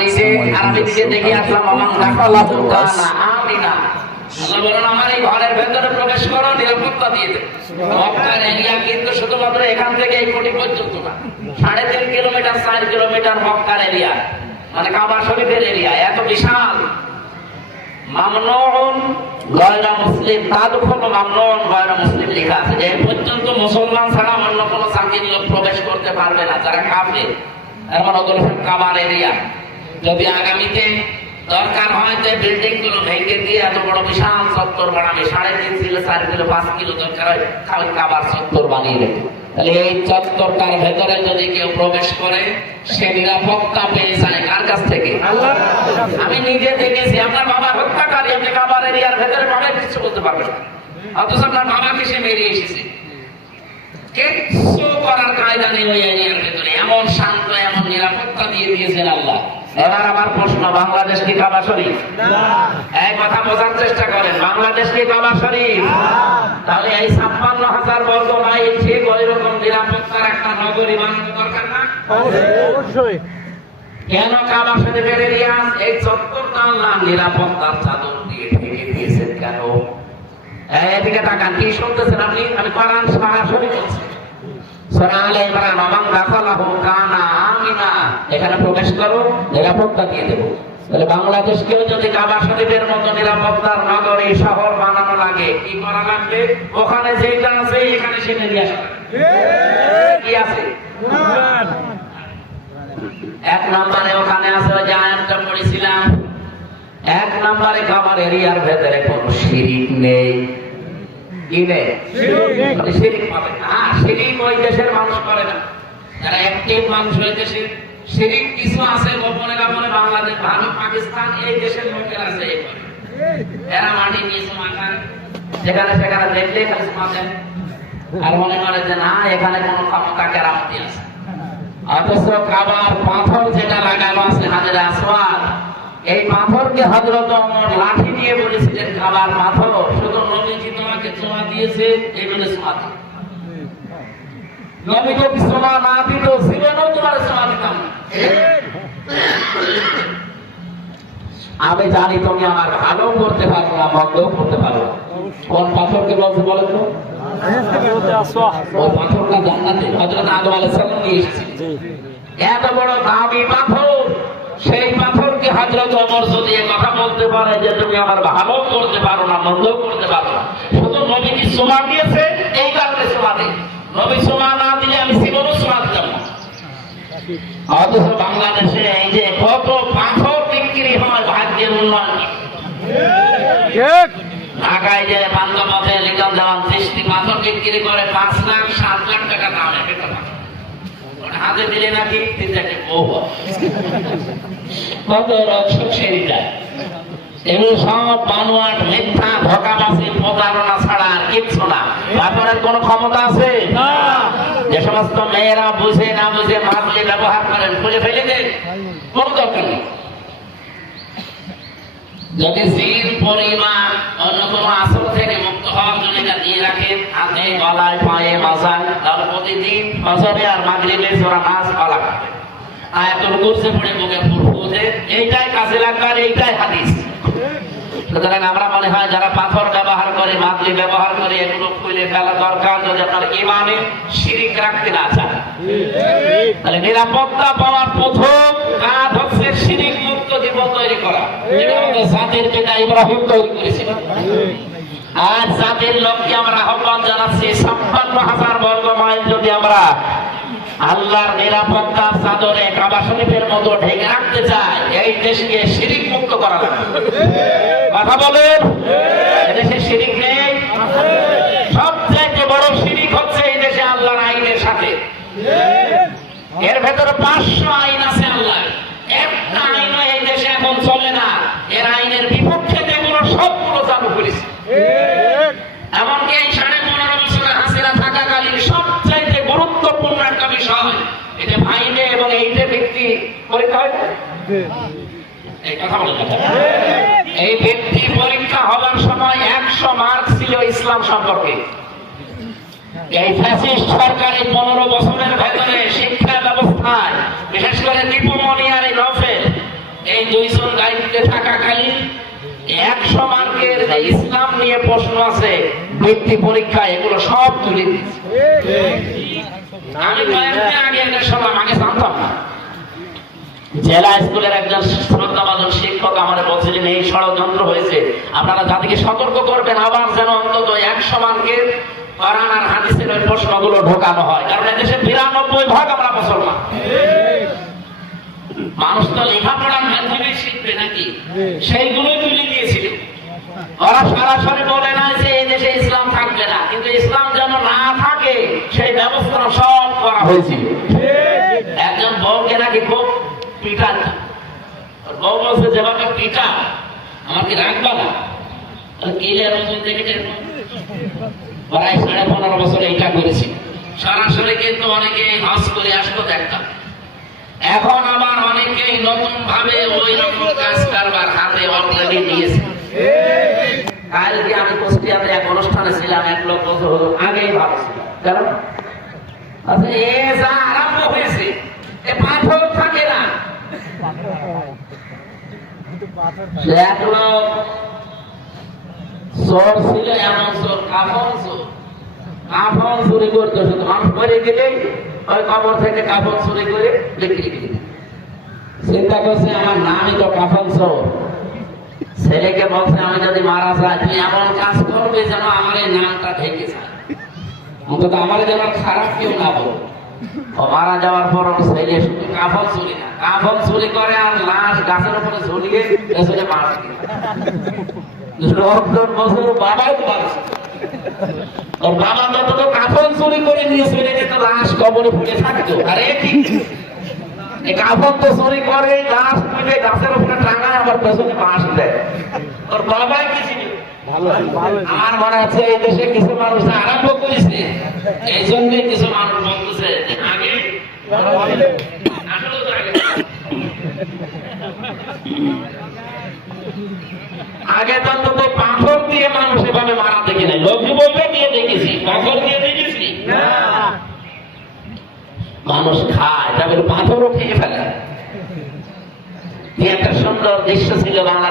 নিজে আর আমি নিজে দেখে আসলাম আমার দাখালাহু কানা আমিনা। আল্লাহ বলেন আমার এই ঘরের ভেতরে প্রবেশ করো, নিরাপত্তা দিয়ে দেব। মক্কার এরিয়া কিন্তু শুধুমাত্র এখান থেকে এই কোটি পর্যন্ত না, 3.5 কিলোমিটার 4 কিলোমিটার মক্কার এরিয়া, মানে কাবা শরীফের এরিয়া এত বিশাল। মামনুন গায়রা মুসলিম, তাদখুলু মামনুন গায়রা মুসলিম লেখা আছে, যে পর্যন্ত মুসলমান ছাড়া অন্য কোনো জাতির লোক প্রবেশ করতে পারবে না যারা কাফির। এর মানে ওদের কাবার এরিয়া। যদি আগামীতে দরকার হয় যে বিল্ডিং গুলো ভেঙে দিয়ে এত বড় বিশাল চত্বর বানাবে, 3.5 কিলো 4 কিলো 5 কিলো দরকার হয়, খালি কাবার চত্বর বানিয়ে দেবে। তাহলে এই চত্বরটার ভেতরে যদি কেউ প্রবেশ করে সে নিরাপত্তা পেয়ে যায় কার কাছ থেকে? আল্লাহ। আমি নিজে দেখেছি, আপনার বাবা হত্যাকারী, আপনি কাবার এরিয়ার ভেতরে পাবে কিছু বলতে পারবেন না, অথচ আপনার বাবাকে সে মেরে এসেছে। কিছু করার কায়দা নেই ওই এরিয়ার ভেতরে, এমন শান্ত এমন নিরাপত্তা দিয়ে দিয়েছেন আল্লাহ। এবার আমার প্রশ্ন, বাংলাদেশ কি কাবা শরীফ? এই কথা বোঝার চেষ্টা করেন, বাংলাদেশ কি কাবা শরীফ? তাহলে এই 56,000 বর্গ মাইল ঠিক ওই রকম নিরাপত্তার একটা নগরী বানানো দরকার না? অবশ্যই। কেন কাবা শরীফের এরিয়া এই চত্বরটা আল্লাহ নিরাপত্তার চাদর দিয়ে ঢেকে দিয়েছেন কেন? এদিকে তাকান, কি শুনতেছেন আপনি? আমি কোরআন সরাসরি বলছি, সূরা আলে ইমরান, ওমান দাখালাহু কানা আমিনা, এখানে প্রবেশ করো, নিরাপত্তা দিয়ে দেব। তাহলে বাংলাদেশকেও যদি কাবা শরীফের মতো নিরাপত্তার নগরী শহর বানানো লাগে, কি করা লাগবে? ওখানে যেটা আছে এখানে সেটা নিয়ে আসা। কি আছে? এক নম্বরে ওখানে আছে ওই যে আয়াতটা পড়েছিলাম, 1 নম্বরে কাবার এরিয়ার ভেতরে কোনো শিরিক নেই। কি নেই? শিরিক পাবে না। শিরিক ওই দেশের মানুষ করে না, যারা অ্যাক্টিভ মানুষ ওই দেশের। শিরিক কিছু আছে গোপনে গোপনে, বাংলাদেশ, ভারত, পাকিস্তান এই দেশের লোকের আছে, এরা মাটি নিয়ে চুমা খান, যেখানে সেখানে দেখলে খালি চুমা দেন আর মনে করে যে না এখানে কোনো ক্ষমতা কেরামতি আছে। অথচ কাবার পাথর যেটা লাগানো আছে হাজরে আসওয়াদ, এই পাথরকে হযরত ওমর লাঠি দিয়ে বলেছিলেন কাবার পাথর, শুধু নবীজি তোমাকে চুমা দিয়েছে এই বলে চুমা দিন, নবী যদি চুমা না দিত জীবনেও তোমার চুমা দিতাম। আমি জানি তুমি আমার ভালো করতে পারো না, মন্দ করতে পারো না। কোন পাথরকে বলছে বলেন তো? ওই পাথরটা জান্নাতে হযরত আদম আলাইহিস সালাম নিয়ে এসেছিলেন, এত বড় দামি পাথর। সেই পাথরকে হযরত ওমর যদি কথা বলতে পারে যে তুমি আমার ভালো করতে পারো না, মন্দ করতে পারো না, শুধু নবী কি সুমা দিয়েছে এই কারণে সুমা দেয়, নবী সুমা না দিলে আমি জীবনও সুমা দিতাম না। অথচ বাংলাদেশে এই যে কত পাথর বিক্রি হয়, ভাগ্যের উন্নয়ন। ঢাকায় যে বান্দরবানে লিটন দেওয়ান চিশতি পাথর বিক্রি করে 5 লাখ 7 লাখ টাকা দাম একটা পাথর, হাতে দিলে নাকি 3-4টি বউ কত রক্ষক সেরি যায়। এগুলো সব বানোয়াট, মিথ্যা, ধোঁকাবাজি, প্রতারণা ছাড়া আর কিচ্ছু না। পাথরের কোনো ক্ষমতা আছে? যে সমস্ত মেয়েরা বুঝে না বুঝে মাগলি ব্যবহার করেন, খুলে ফেলে দেন, কোন দরকার নেই। যদি জিন পরিমাণ অন্য কোনো আসর থেকে মুক্ত হওয়ার জন্য এটা দিয়ে রাখেন হাতে, গলায়, পায়ে, মাজায়, তাহলে প্রতিদিন ফজরে আর মাগরিবে সূরা নাস পড়া হবে, আয়াতুল কুরসি পড়ে বুকে ফুরফুরে, এইটাই কাজে লাগবে, আর এইটাই হাদিস। সুতরাং আমরা মনে হয় যারা পাথর ব্যবহার করে, মাগলি ব্যবহার করে, এগুলো খুলে ফেলা দরকার যদি আপনার ঈমানে শিরিক রাখতে না চান। তাহলে নিরাপত্তা পাওয়ার প্রথম কাজ হচ্ছে শিরিক মুক্ত জীবন তৈরি করা, যেটা আমাদের জাতির পিতা ইব্রাহিম তৈরি করেছিলেন। আর জাতির লোককে আমরা আহ্বান জানাচ্ছি, 56,000 বর্গ মাইল যদি আমরা আল্লাহর নিরাপত্তার চাদরে কাবা শরীফের মতো ঢেকে রাখতে চাই, এই দেশকে শিরিক মুক্ত করা লাগবে। কথা বলেন, এদেশে শিরিক নেই? সবচেয়ে বড় শিরিক হচ্ছে এই দেশে আল্লাহর আইনের সাথে। এর ভেতরে 500 আইন আছে আল্লাহ, একটা আইনও এই দেশে এখন চলে না। এর আইনের বিপক্ষে যেগুলো সবগুলো চালু করেছে। এমনকি এই 15.5 বছরে হাসিনা থাকাকালীন সবচাইতে গুরুত্বপূর্ণ একটা বিষয়, এটা ভাইনে এবং এইটা ব্যক্তি পরীক্ষা হয়, এই কথা বলে এই ব্যক্তি পরীক্ষা হবার সময় 100 মার্ক ছিল ইসলাম সম্পর্কে। এই ফ্যাসিস্ট সরকারের 15 বছরের ভেতরে শিক্ষা ব্যবস্থায়, বিশেষ করে দীপুমণি আর এই নফেল এই দুইজন দায়িত্বে থাকাকালীন 100 মার্কের যে ইসলাম নিয়ে প্রশ্ন আছে বৃত্তি পরীক্ষা এগুলো সব তুলে দিয়েছে। আমি কয়েকদিন আগে এটা শুনলাম, আগে জানতাম না। জেলা স্কুলের একজন শ্রদ্ধাভাজন শিক্ষক আমাদের বলছিলেন এই ষড়যন্ত্র হয়েছে, আপনারা যাদেরকে সতর্ক করবেন আবার যেন অন্তত 100 মার্কের কোরআন আর হাদিসের ওই প্রশ্নগুলো ঢোকানো হয়, কারণ এদেশে 92% আমরা মুসলমান। মানুষ তো লেখাপড়ার মাধ্যমে শিখবে নাকি, সেইগুলোই তুলে দিয়েছিল। ওরা সরাসরি বলে না যে এই দেশে ইসলাম থাকবে না, কিন্তু ইসলাম যেন না থাকে সেই ব্যবস্থা সব করা হয়েছিল। একজন বউকে নাকি খুব পিটান, বউ বলছে যেভাবে পিটা আমাকে রাখবা না, কিলের ওজন দেখেছেন, প্রায় 15.5 বছর এইটা করেছি। সরাসরি কিন্তু অনেকে হজ করে আসতো দেখতাম, এখন আবার অনেকেই নতুন ভাবে ওই রকম কাজ কারবার হাতে অলরেডি নিয়েছে। কালকে আমি কুষ্টিয়াতে এক অনুষ্ঠানে ছিলাম, এক লোক বছর হলো আগেই ভাবছিলাম কারণ আচ্ছা এ যা আরম্ভ হয়েছে এ পাথর থাকে না। এক লোক চোর ছিল, এমন চোর কাফন চোর, কাফন চুরি করতো, শুধু মানুষ মরে গেলেই ওই কবর থেকে কাফন চুরি করে বিক্রি করে। চিন্তা করছে আমার নামই তো কাফন চোর। ছেলেকে বলছে আমি যদি মারা যাই তুই এমন কাজ করবে যেন আমার এই নামটা ঢেকে যায়, অন্তত আমার যেন খারাপ কেউ না বলো। ও মারা যাওয়ার পর ছেলে শুধু কাফন চুরি না, কাফন চুরি করে আর লাশ গাছের উপরে ঝুলিয়ে পেছনে মাছ বছর বাবাই তো পারছে। ওর বাবা তো কাফন চুরি করে নিয়ে চলে যেত, লাশ কবরে ফুটে থাকতো। আরে কাফন তো চুরি করে, লাশ তুলে গাছের উপরে টাঙায় আবার পেছনে বাঁশ দেয়। ওর বাবাই কি ছিল আমার মনে আছে এই দেশে কিছু মানুষ আরম্ভ করেছে, এই জন্যই কিছু মানুষ বলতেছে আগে আগে তো অন্তত পাথর দিয়ে মানুষ এভাবে মারা দেখি নাই, লোক বলবে দিয়ে দেখেছি, পাথর দিয়ে দেখেছি মানুষ খায়, তারপরে পাথরও খেয়ে ফেলে। একটা সুন্দর দৃশ্য ছিল বাংলা।